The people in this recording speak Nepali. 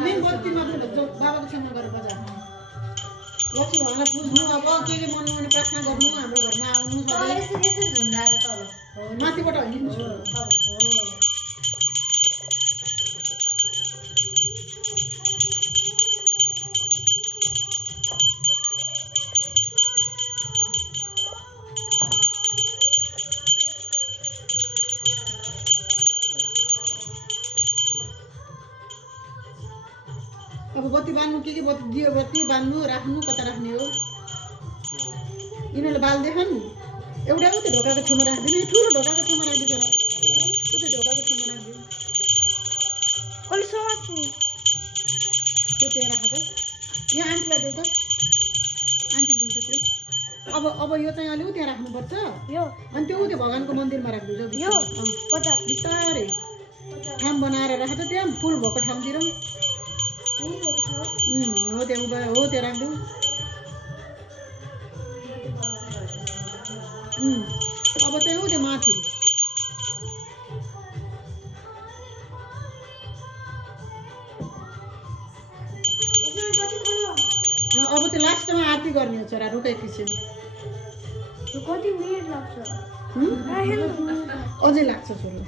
मेन बत्तीमा बाबाको छेउमा गएर बजार लक्ष्मी भगवानलाई पुज्नु अब के मनमा भने प्रार्थना गर्नु हाम्रो घरमा आउनु माथिबाट हिँड्छु अब बत्ती बान्नु के बत्ती दियो बत्ती बान्नु राख्नु कता राख्ने हो यिनीहरूले बाल देखाउनु एउटा उतै ढोकाको छेउमा राखिदिनु ठुलो ढोकाको छेउमा राखिदिनु उतै ढोकाको छेउमा राखिदिनु त्यो त्यहाँ राख त यहाँ आन्टीलाई देऊ त आन्टी दिन्छ त्यो अब यो चाहिँ अलि त्यहाँ राख्नुपर्छ अनि त्यो त्यो भगवान्को मन्दिरमा राखिदिन्छ बिस्तारै ठाउँ बनाएर राख त त्यहाँ फुल भएको ठाउँतिर हो त्यहाँ हो त्यहाँ राखिदिउँ अब चाहिँ हो त्यो माथि अब त्यो लास्टमा आरती गर्ने हो छोरा रुख एकैछिन कति मिनट लाग्छ अझै लाग्छ छोरा